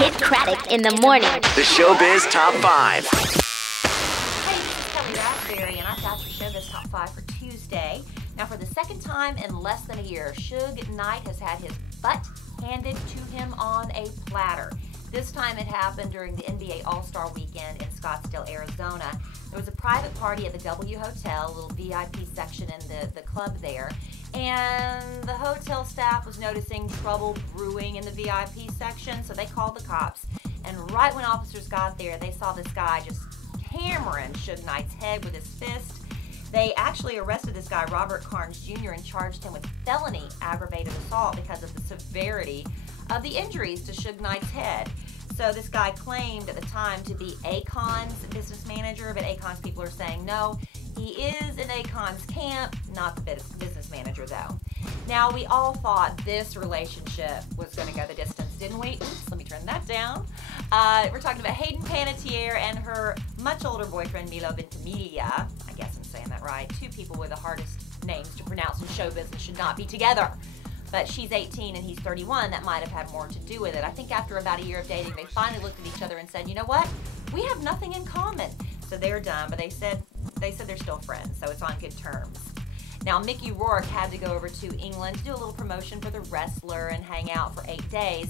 Kidd Kraddick in the morning. The Showbiz Top 5. Hey, this is Kellie Rasberry, and I've got your Showbiz Top 5 for Tuesday. Now, for the second time in less than a year, Suge Knight has had his butt handed to him on a platter. This time it happened during the NBA All-Star Weekend in Scottsdale, Arizona. There was a private party at the W Hotel, a little VIP section in the club there, and the hotel staff was noticing trouble brewing in the VIP section, so they called the cops. And right when officers got there, they saw this guy just hammering Suge Knight's head with his fist. They actually arrested this guy, Robert Carnes Jr., and charged him with felony aggravated assault because of the severity of the injuries to Suge Knight's head. So this guy claimed at the time to be Akon's business manager, but Akon's people are saying no, he is in Akon's camp, not the business manager though. Now, we all thought this relationship was going to go the distance, didn't we? Oops, let me turn that down. We're talking about Hayden Panettiere and her much older boyfriend, Milo Ventimiglia. I guess I'm saying that right. Two people with the hardest names to pronounce in show business should not be together. But she's 18 and he's 31. That might have had more to do with it. I think after about a year of dating, they finally looked at each other and said, you know what? We have nothing in common. So they're done, but they said they're still friends, so it's on good terms. Now, Mickey Rourke had to go over to England to do a little promotion for the wrestler and hang out for 8 days.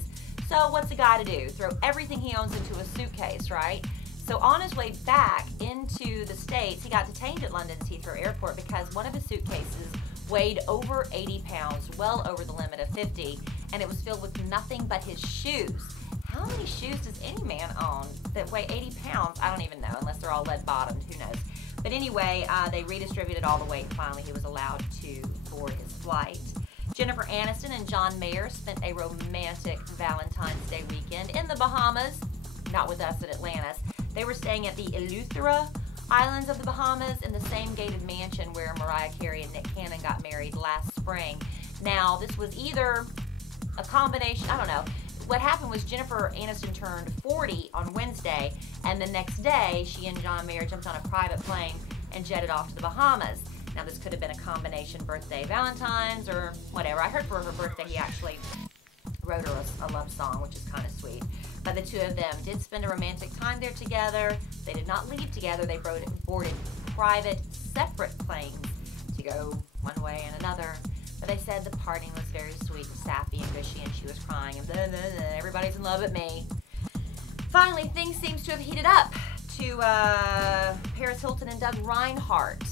So what's a guy to do? Throw everything he owns into a suitcase, right? So on his way back into the States, he got detained at London's Heathrow Airport because one of his suitcases weighed over 80 pounds, well over the limit of 50, and it was filled with nothing but his shoes. How many shoes does any man own that weigh 80 pounds? I don't even know, unless they're all lead-bottomed, who knows. But anyway, they redistributed all the weight, and finally he was allowed to board his flight. Jennifer Aniston and John Mayer spent a romantic Valentine's Day weekend in the Bahamas, not with us at Atlantis. They were staying at the Eleuthera Islands of the Bahamas in the same gated mansion where Mariah Carey and Nick Cannon got married last spring. Now, this was either a combination, I don't know. What happened was Jennifer Aniston turned 40 on Wednesday, and the next day, she and John Mayer jumped on a private plane and jetted off to the Bahamas. Now, this could have been a combination birthday Valentine's or whatever. I heard for her birthday, he actually wrote her a love song, which is kind of sweet. But the two of them did spend a romantic time there together. They did not leave together. They boarded private, separate planes to go one way and another. But they said the partying was very sweet and sappy and gushy, and she was crying, and blah, blah, blah, everybody's in love with me. Finally, things seems to have heated up to Paris Hilton and Doug Reinhardt.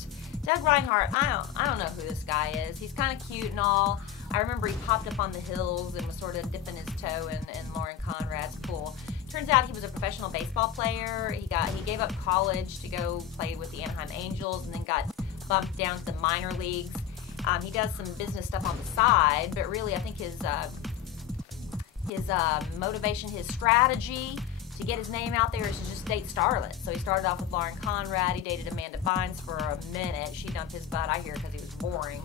Doug Reinhardt, I don't know who this guy is. He's kind of cute and all. I remember he popped up on the hills and was sort of dipping his toe in Lauren Conrad's pool. Turns out he was a professional baseball player. He gave up college to go play with the Anaheim Angels and then got bumped down to the minor leagues. He does some business stuff on the side, but really I think his motivation, his strategy to get his name out there is to just date starlets. So he started off with Lauren Conrad. He dated Amanda Bynes for a minute. She dumped his butt, I hear, because he was boring.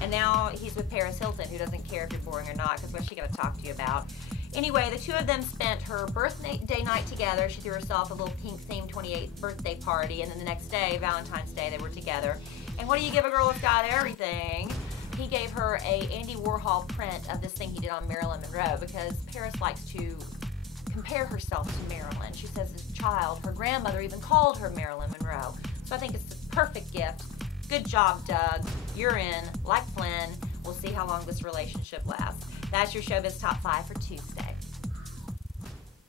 And now he's with Paris Hilton, who doesn't care if you're boring or not, because what's she going to talk to you about? Anyway, the two of them spent her birthday night together. She threw herself a little pink-themed 28th birthday party, and then the next day, Valentine's Day, they were together. And what do you give a girl that's got everything? He gave her a Andy Warhol print of this thing he did on Marilyn Monroe, because Paris likes to compare herself to Marilyn. She says as a child, her grandmother even called her Marilyn Monroe. So I think it's the perfect gift. Good job, Doug. You're in. Like Flynn. We'll see how long this relationship lasts. That's your Showbiz Top 5 for Tuesday.